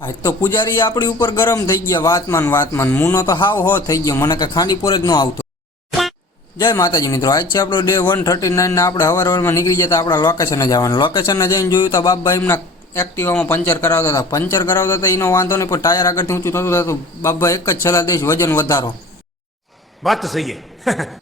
આજ તો પૂજારી આપણી ઉપર ગરમ થઈ ગયા વાતમાં મુનો તો હાવ હો થઈ ગયો મને કે ખાંડી પોરે જ ન આવતો। જય માતાજી મિત્રો, આજ છે આપણો ડે 139 ને આપણે હવારમાં નીકળી જતા આપણા લોકેશને જવાનું। લોકેશને જઈને જોયું તો બાપભાઈ એમના એક્ટિવામાં પંચર કરાવતા હતા એનો વાંધો નહીં, પણ ટાયર આગળથી ઊંચું થતું હતું। બાપભાઈ એક જ સલાહ દઈશ, વજન વધારો। વાત તો સહી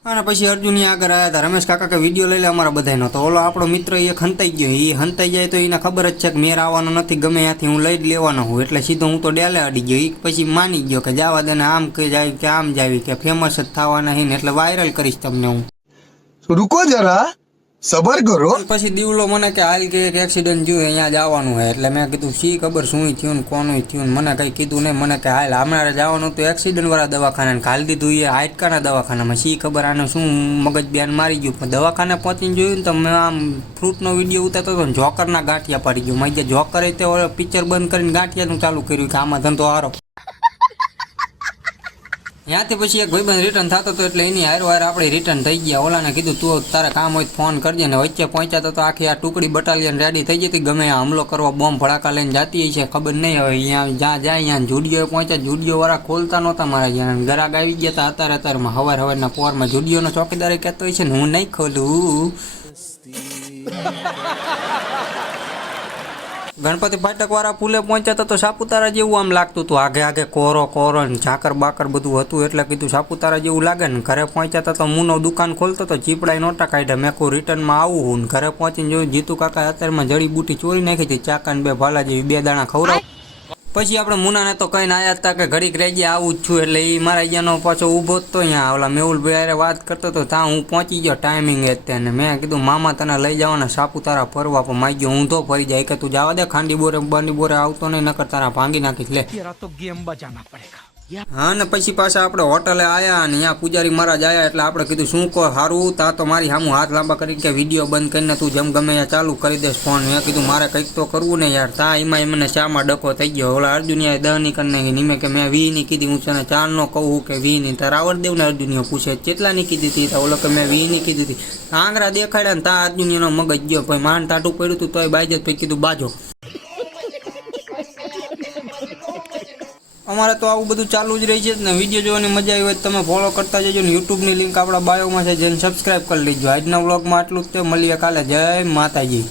અને પછી અર્જુનની આગળ આવ્યા હતા રમેશ કાકા કે વિડીયો લઈ લે અમારા બધાનો। તો ઓલો આપણો મિત્ર એ હંતાઈ ગયો, એ હંતાઈ જાય તો એને ખબર જ છે કે મેર આવવાનો નથી, ગમે ત્યાંથી હું લઈ જ લેવાનો હું, એટલે સીધો હું તો ડેલે અડી ગયો। એ પછી માની ગયો કે જવા દે ને, આમ કે જાય કે આમ જાવી કે ફેમસ જ થવાના હે ને, એટલે વાયરલ કરીશ તમને હું। रुको जरा सबर करो। પછી દીવલો મને કે હાલ કે એક એક્સિડન્ટ થયું અહીંયા જવાનું હે, એટલે મેં કીધું શી ખબર શું થયું ને કોનું થયું, મને કંઈ કીધું નહીં। મને કે હાલ હમણાં જવાનું હતું એક્સિડન્ટ વાળા દવાખાને, હાલ દીધું એ હાડકાના દવાખાનામાં। શી ખબર આને શું મગજ બેન મારી ગયું, પણ દવાખાને પહોંચીને જોયું ને તો મેં આમ ફ્રૂટનો વિડીયો ઉતારતો હતો ને જોકરના ગાંઠિયા પડી ગયો। મેં જે જોકરે તે પિક્ચર બંધ કરીને ગાંઠિયાનું ચાલુ કર્યું કે આમાં ધંધો હારો। ત્યાંથી પછી એક ભાઈબંધ રિટર્ન થતો હતો, એટલે એની હાર આપણે રિટર્ન થઈ ગયા। ઓલાને કીધું તું તારે કામ હોય ફોન કરજે ને। વચ્ચે પહોંચ્યા તો આખી આ ટુકડી બટાલિયન રેડી થઈ જતી, ગમે આ હુમલો કરવા બોમ્બ ભડાકા લઈને જતી છે ખબર નહીં। હવે અહીંયા જ્યાં જાય અહીંયા જુડિયો પહોંચ્યા, જુડિયો વાળા ખોલતા નહોતા મારા જ્યાં ગરાગ આવી ગયા હતા અત્યારમાં હવારના પોરમાં। જુડિયોનો ચોકીદારે કહેતો હોય છે ને હું નહીં ખોલું। ગણપતિ ફાટક વાળા પુલે પહોંચ્યા હતા તો સાપુતારા જેવું આમ લાગતું હતું, આગે કોરો ને ઝાકર બાકર બધું હતું, એટલે કીધું સાપુતારા જેવું લાગે ને। ઘરે પહોંચ્યા હતા તો મુનો દુકાન ખોલતો તો ચીપડાઈ નોટા કાઢ્યા। મેં કોઈ રિટર્નમાં આવું હું, ઘરે પહોંચીને જોયું જીતુ કાકા અત્યારમાં જડીબુટી ચોરી નાખી હતી, ચાકા ને બે ભાલા જેવી 2 દાણા ખવડાવ। પછી આપણે મુનાને તો કહીને આવ્યા હતા કે ઘડીક રહી ગયા આવું જ છું, એટલે એ મારા અહીંયાનો પાછો ઊભો જ તો અહીંયા ઓલા મેહુલભાઈ હારે વાત કરતો હતો, ત્યાં હું પહોંચી ગયો ટાઈમિંગ જ તેને। મેં કીધું મામા તને લઈ જવાના સાપુતારા ફરવા, પણ માઈ ગયો ઊંધો ફરી જાય કે તું જવા દે, ખાંડી બોરે આવતો નહીં નકર તારા ભાંગી નાખીશ લે। તો ગેમ બજાના પડેગા। હા ને પછી પાછા આપણે હોટલે આવ્યા અને અહીંયા પૂજારી મહારાજ આવ્યા, એટલે આપણે કીધું શું કહો સારું, તા તો મારી સામું હાથ લાંબા કરી કે વિડીયો બંધ કરીને તું જેમ ગમે ત્યાં ચાલુ કરી દેશ ફોન। મેં કીધું મારે કંઈક તો કરવું ને યાર, તા એમાં મને શામાં ડકો થઈ ગયો। ઓલા અર્જુનિયાએ 10 ની કરી નાખી, નિમે કે મેં 20 ની કીધી, હું તને 4 નો કહું કે 20 ની, તાર આવડદેવ ને અર્જુનિયો પૂછે કેટલાની કીધી હતી, ઓલો કે મેં 20 ની કીધી હતી। આંગળા દેખાડ્યા ને તા અર્જુનિયાનો મગજ ગયો, ભાઈ માંડ તાટું પડ્યું હતું તોય બાઈ જ પછી કીધું બાજો। અમારે તો આવું બધું ચાલુ જ રહી છે ને। વિડીયો જોવાની મજા આવી હોય તમે ફોલો કરતા જજો ને, યુટ્યુબની લિંક આપણા બાયોમાં છે, જેને સબસ્ક્રાઈબ કરી લેજો। આજના વ્લોગમાં આટલું જ તે, મળીએ કાલે। જય માતાજી।